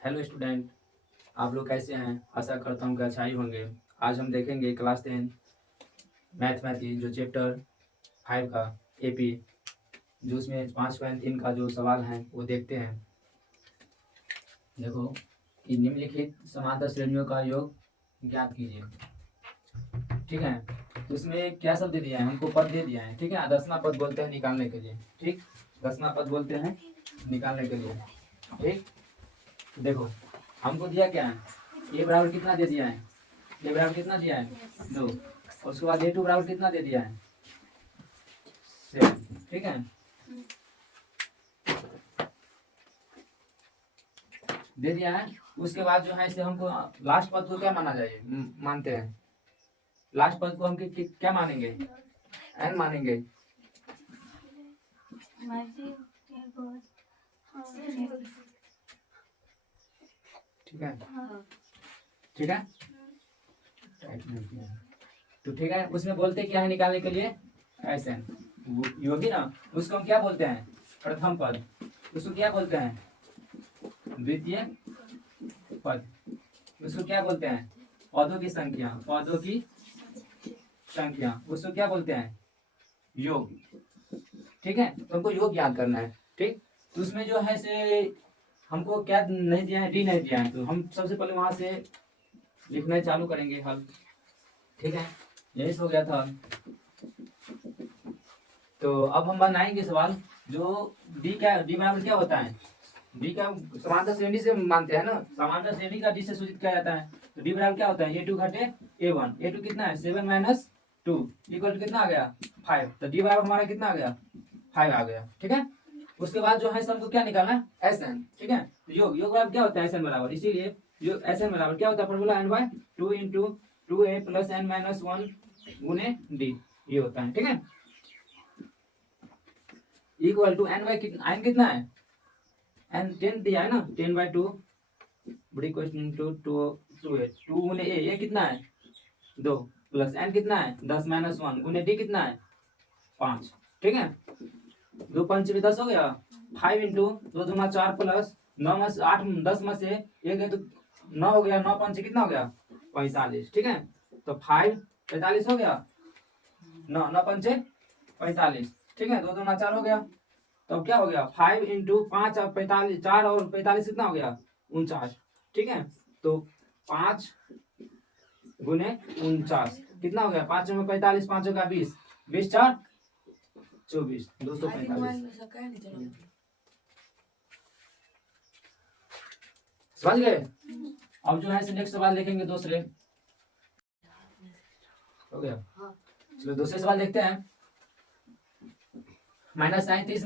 Hello student, आप लोग कैसे हैं? आशा करता हूँ कि अच्छा ही होंगे। आज हम देखेंगे क्लास 10 मैथमेटिक्स जो चैप्टर 5 का एपी, जो उसमें 5.3 का जो सवाल है वो देखते हैं। देखो कि निम्नलिखित समांतर श्रेणियों का योग ज्ञात कीजिए। ठीक है, तो इसमें क्या सब दे दिया है? हमको पद दे दिया है। ठीक है, दसवां पद बोलते हैं निकालने के लिए। ठीक, दसवां पद बोलते हैं निकालने के लिए। ठीक, देखो हमको दिया क्या है? ए बराबर कितना दे दिया है? ए बराबर कितना दिया है? 2। और उसके बाद A2 बराबर कितना दे दिया है? 7। ठीक है, दे दिया है। उसके बाद जो है इसे हमको लास्ट पद को क्या माना जाए? मानते हैं लास्ट पद को हम क्या मानेंगे? n मानेंगे। ठीक है, ठीक है, तो ठीक है, उसमें बोलते क्या है निकालने के लिए? Sn योगी ना, उसको हम क्या बोलते हैं? प्रथम पद। उसको क्या बोलते हैं? द्वितीय पद। उसको क्या बोलते हैं? पदों की संख्या। पदों की संख्या उसको क्या बोलते हैं? योग। ठीक है, तो हमको योग याद करना है। ठीक, तो उसमें जो है से हमको क्या नहीं दिया है? डी नहीं दिया है, तो हम सबसे पहले वहां से लिखना चालू करेंगे हल। ठीक है, यही हो गया था। तो अब हम बनाएंगे सवाल जो डी बराबर क्या होता है? डी का समांतर श्रेणी से मानते हैं ना, समांतर श्रेणी का डी से सूचित किया जाता है। तो डी बराबर क्या होता है? A2 घटे A1। A2 कितना है? 7 माइनस 2 इक्वल टू कितना आ गया? 5। तो डी बराबर हमारा कितना आ गया? 5 आ गया। ठीक है, उसके बाद जो है हमको क्या निकालना है? Sn। ठीक है, योग बराबर क्या होता है? Sn बराबर, इसीलिए जो Sn बराबर क्या होता है? Formula n/2 into 2a plus n minus 1 गुने डी, ये होता है। ठीक है, इक्वल टू n कितना है? n 10 दिया है ना, 10/2 बड़ी क्वेश्चन टू 2 गुने ए कितना है? 2 प्लस n कितना है? 10 माइनस 1 गुने डी कितना है? 5। ठीक है, 2 5 में 10 हो गया। 5 इंटू 2 दूना 4 प्लस 9 में से 8 10 में से 1 है तो 9 हो गया। 9 5 कितना हो गया? 45। ठीक है, तो 5 45 हो गया। 9 9 5 45। ठीक है, 2 दूना 4 हो गया। तो अब क्या हो गया? 5 इंटू 5 और 45, 4 और 45 कितना हो गया? 49। ठीक है, तो 5 गुने 49 कितना हो गया? 5 में 45, 5 का 20, 20 4 24, 245। समझ गए? अब जो है नेक्स्ट सवाल देखेंगे दूसरे। हो गया, चलो दूसरे सवाल देखते हैं। -37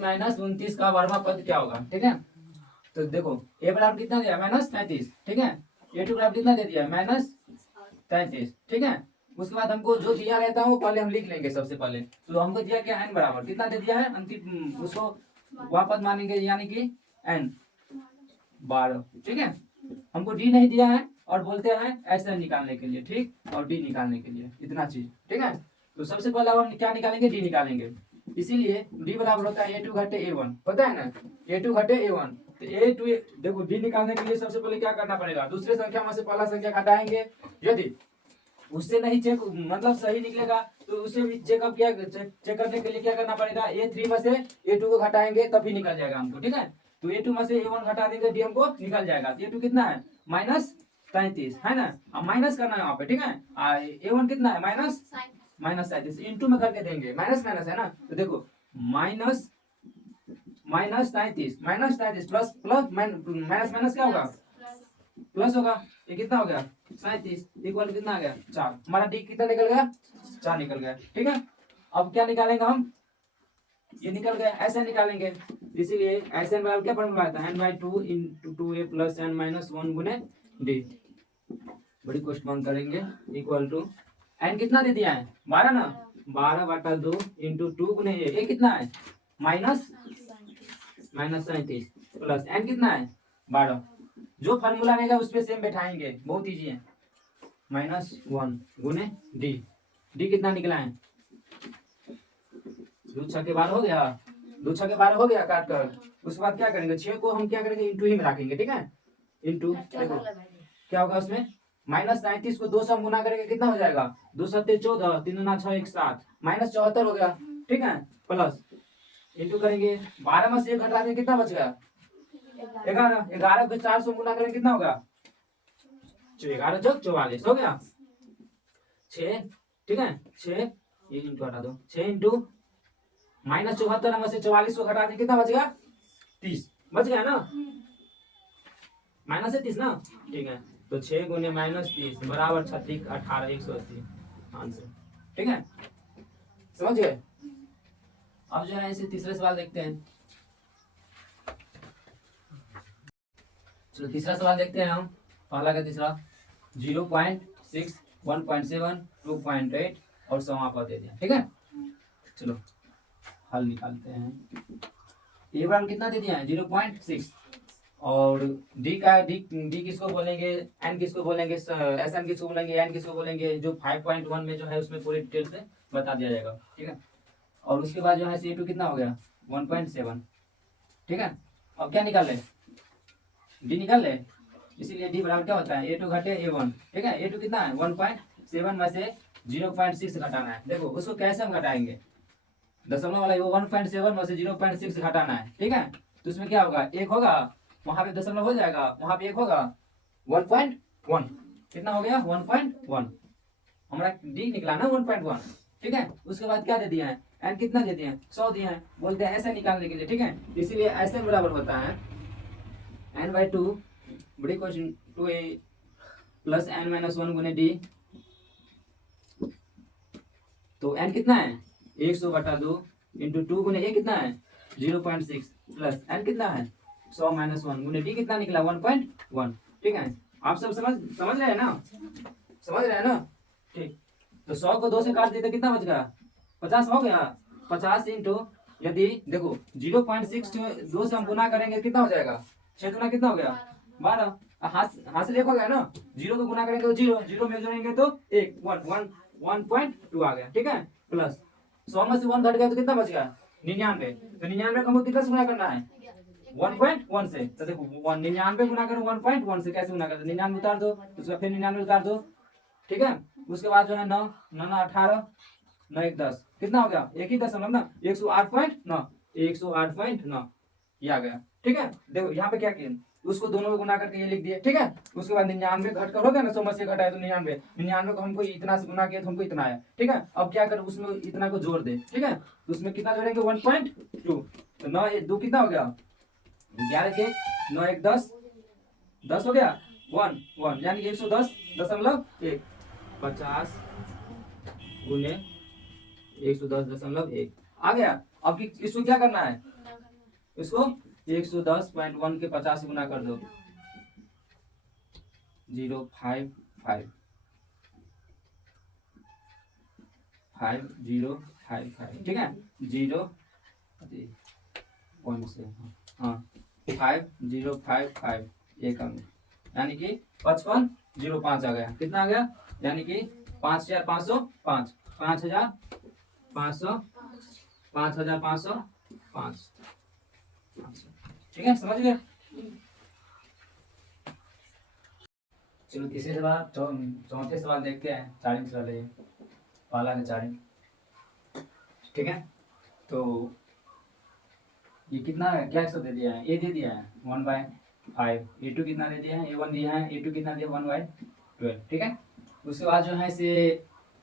माइनस 29 का वर्गमूल पद क्या होगा? ठीक है, तो देखो ए बराबर कितना दिया? -37। ठीक है, A2 बराबर कितना दे दिया? -33। ठीक है, उसके बाद हमको जो दिया रहता है वो पहले हम लिख लेंगे सबसे पहले। तो हमको दिया क्या? n बराबर कितना दे दिया है? अंतिम उसको वापस मानेंगे, यानी कि n 12। ठीक है, हमको डी नहीं दिया है और बोलते हैं ऐसे निकालने के लिए। ठीक, और डी निकालने के लिए इतना चीज। ठीक है, तो सबसे पहले अब हम क्या निकालेंगे? डी निकालेंगे। इसीलिए डी बराबर होता है A2 घटे A1। पता है ना, A2 घटे A1। तो A2 देखो डी निकालने के लिए सबसे पहले क्या करना पड़ेगा? दूसरे संख्या में से पहला संख्या घटाएंगे। यदि उससे नहीं चेक मतलब सही निकलेगा तो उसे भी चेक करने के लिए क्या करना पड़ेगा? A3 में से A2 को घटाएंगे तभी निकल जाएगा हमको। ठीक है, तो A2 में से A1 घटा देंगे, डी हमको निकल जाएगा। तो A2 कितना है? -33 है ना, अब माइनस करना है वहां पे। ठीक है, A1 कितना है? -37 इंटू में करके देंगे। माइनस माइनस है ना, तो देखो -37 प्लस प्लस माइनस माइनस क्या होगा? प्लस होगा। ये कितना हो गया? 37 इक्वल कितना आ गया? 4। हमारा डी कितना निकल गया? 4 निकल गया। ठीक है, अब क्या निकालेंगे हम? ये निकल गया, ऐसे निकालेंगे। इसीलिए ऐसे बराबर क्या फॉर्मूला आता है? n/2 into 2a plus n minus 1 गुने डी। बड़ी क्वेश्चन बंद करेंगे इक्वल टू n कितना दे दिया है? 12 ना, 12/2 इंटू 2 गुने ए कितना है? -37 प्लस n कितना है? 12। जो फार्मूला रहेगा उस पर सेम बैठाएंगे, बहुत इजी है। -1 गुने डी। डी कितना निकला है? 2 6 के 12 हो गया। 2 6 के 12 हो गया काट कर। उसके बाद क्या करेंगे, 6 को हम क्या करेंगे, इंटू ही में रखेंगे, ठीक है, इंटू। देखो क्या होगा उसमें, -37 को 2 से हम गुना करेंगे, कितना हो जाएगा, 2 7 14, 3 दूना 6 1 7, -74 हो गया, ठीक है, प्लस इंटू करेंगे, 12 में से 1 घटा देंगे, कितना बच गया, 11, 11 को 4 से गुना करेंगे, कितना होगा, 11 जब 44 हो गया, 6, ठीक है, 6 ये इंटू हटा दो, 6 इंटू -74 में से 44 को घटा दें, कितना बच गया, 30 बच गया ना, -30 ना, ठीक है, तो 6 गुने -30 बराबर 36 18 180 आंसर, ठीक है, समझ गए। अब जो है इसे तीसरे सवाल देखते हैं। चलो तीसरा सवाल देखते हैं हम। पहला का तीसरा 0.6 1.7 2.8 और समापन दे दिया, ठीक है। चलो हल निकालते हैं। ए वन कितना दे दिया है 0.6 और डी का डी किसको बोलेंगे, एन किसको बोलेंगे, एस एन किसको बोलेंगे, एन किसको बोलेंगे, जो 5.1 में जो है उसमें पूरी डिटेल से बता दिया जाएगा, ठीक है। और उसके बाद जो है C2 कितना हो गया 1.7, ठीक है। अब क्या निकाल ले, डी निकाल ले, इसीलिए डी बराबर क्या होता है A2 घटे A1, ठीक है। A2 कितना है 1.7 में से 0.6 घटाना है। देखो उसको कैसे हम घटाएंगे, दशमलव वाला वो 1.7 में से 0.6 घटाना है, ठीक है। तो उसमें क्या होगा, एक होगा वहां पे दशमलव हो जाएगा, वहां पे एक होगा 1.1, कितना हो गया 1.1, हमारा डी निकला ना 1.1, ठीक है। उसके बाद क्या दे दिया है, एन कितना दे दिया है 100 दिया है, बोलते हैं ऐसे निकालने के लिए, ठीक है। इसीलिए ऐसे बराबर होता है n/2 बड़ी क्वेश्चन 2a प्लस n-1 गुने डी। तो n कितना है 100/2 इंटू 2 गुने a कितना है 0.6 प्लस n कितना है 100-1 गुने डी कितना निकला 1.1, ठीक है। आप सब समझ रहे हैं ना, समझ रहे हैं ना, ठीक। तो 100 को 2 से काट दिए तो कितना बच गया 50 हो गया, 50 इंटू यदि देखो 0.6 2 से हम गुना करेंगे कितना हो जाएगा, 6 गुना कितना हो गया 12, हाथ से हो गया ना, 0 को गुना करेंगे तो 0 में जोड़ेंगे तो 1.2 आ गया, ठीक है। प्लस 100 में से 1 घट गया तो कितना बच गया 99, तो 99 को हमको कितना से गुना करना है 1.1 से। तो देखो 99 गुना करो 1.1 से, कैसे गुना करते 99 उतार दो, उसका फिर 99 उतार दो, ठीक है। उसके बाद जो है 9 9 18 9 1 10 कितना हो गया, एक ही दशमलव ना 108.9 108.9 ये आ गया, ठीक है। देखो यहाँ पे क्या किया, उसको दोनों में गुना करके ये लिख दिए, ठीक है। उसके बाद 99 घट कर हो गया ना, 100 में से घटाया तो 99 को हमको इतना से गुना किया तो हमको इतना आया, ठीक है। अब क्या करें उसमें इतना को जोड़ दे, ठीक है। तो उसमें कितना जोड़ेंगे 1.2, तो 9 2 कितना हो गया 11 के 9 1 10 10 हो गया 1 1 यानी 110.1 50 गुने 110.1 आ गया। अब इसको क्या करना है, इसको 110.1 के 50 से गुना कर दो 055 5055, ठीक है 0 से हाँ 5055 ये कम यानी कि 5505 आ गया, कितना आ गया यानी कि 5505 5505 ठीक है, समझ गए। चलो तीसरे सवाल चौथे सवाल देखते हैं, चारिम सवाल है पहला का चारिम, ठीक है। तो ये कितना है, क्या दे दिया है, ए दे दिया है 1/5, A2 कितना दे दिया है A1 दिया है, A2 कितना दिया 1/12, ठीक है। उसके बाद जो है से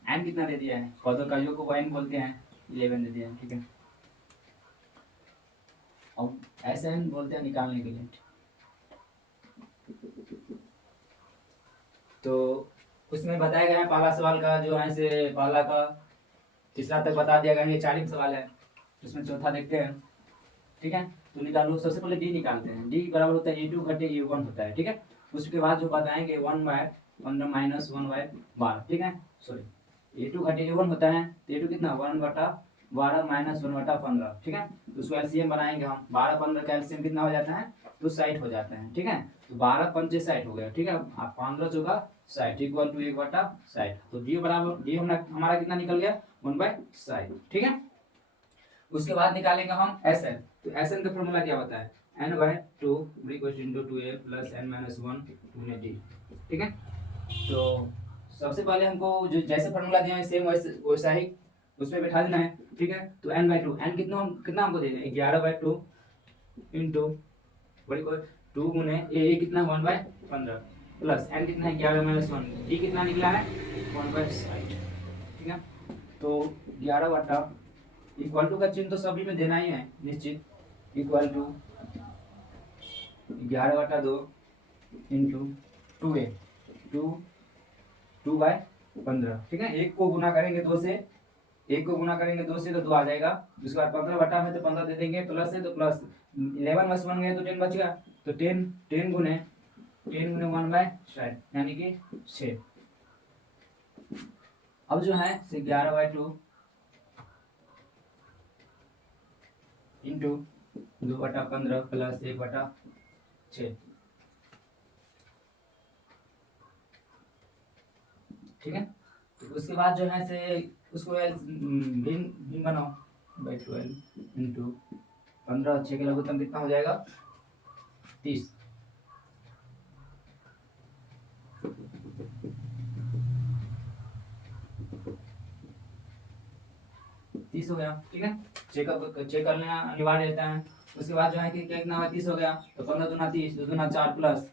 n कितना दे दिया है, पदों का योग को n बोलते हैं 11 दे दिया है, ठीक है। और ऐसे n बोलते हैं निकालने के लिए, तो उसमें बताया गया है पहला सवाल का जो है से पहला का तीसरा तक बता दिया गया है, ये चारिम सवाल है। उसमें चौथा देखते हैं, ठीक है। तो निकालो, सबसे पहले डी निकालते हैं, डी बराबर होता है A2 घटे A1 होता है, ठीक है। उसके बाद जो बताएंगे 1/15 माइनस 1/12, ठीक है। सॉरी A2 घटे A1 होता है, तो A2 कितना 1/12 माइनस 1/15, ठीक है। तो उसको एलसीएम बनाएंगे हम, 12-15 का एलसीएम कितना हो जाता है तो 60 हो जाता है, ठीक है। तो 12 × 5 = 60 हो गया, ठीक है। 15 × 4 = 60 इक्वल टू 1/60, तो डी बराबर डी हमारा कितना निकल गया 1/60, ठीक है। उसके बाद निकालेंगे हम एस एन, तो एसएन का फॉर्मूला क्या होता है, n/2 into 2a plus n-1 2d, ठीक है। तो सबसे पहले हमको जो जैसे फॉर्मूला दिया है सेम वैसा ही उसमें बैठा देना है, ठीक है। तो n/2 n कितना हमको दे दें 11/2 इंटू बड़ी को 2 गुने ए कितना 1/15 प्लस n कितना है 11-1 डी कितना निकला है 1/60, ठीक है। तो 11 बटा इक्वल टू का चिन्ह तो सभी में देना ही है निश्चित, इक्वल टू 11/2 इंटू 2a 2/15, ठीक है। एक को गुना करेंगे 2 से, एक को गुना करेंगे 2 से तो 2 आ जाएगा, उसके बाद 15 बटा में तो 15 दे देंगे, प्लस है तो प्लस 11 गए तो 10 बच गया, तो 10 गुने 1/60 यानी कि 6। अब जो है 11/2 इंटू 2/15 प्लस 1/6, ठीक है। तो उसके बाद जो है से उसको भिन्न बनाओ बाई 12 इंटू 15 6 के लघुत्तम कितना हो जाएगा 30, 30 हो गया, ठीक है। चेक कर लेना अनिवार्य रहता है। उसके बाद जो है कि कितना हुआ 30 हो गया, तो 15 दूना 30 2 दूना 4 प्लस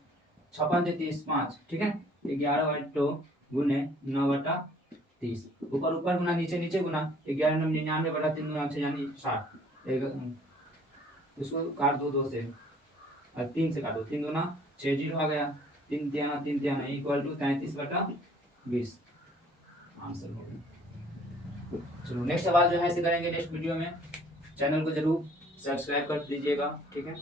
56 30 5, ठीक है। 11/2 गुने 9/30, ऊपर ऊपर गुना नीचे नीचे गुना 11/99 गुना 3 यानी 60, उसको काट दो 2 से और 3 से काटो, 3 दूना 6 जीरो आ गया, 3 तियाना इक्वल टू 33/20 आंसर हो गया। चलो नेक्स्ट सवाल जो है इसे करेंगे नेक्स्ट वीडियो में, चैनल को जरूर सब्सक्राइब कर दीजिएगा, ठीक है।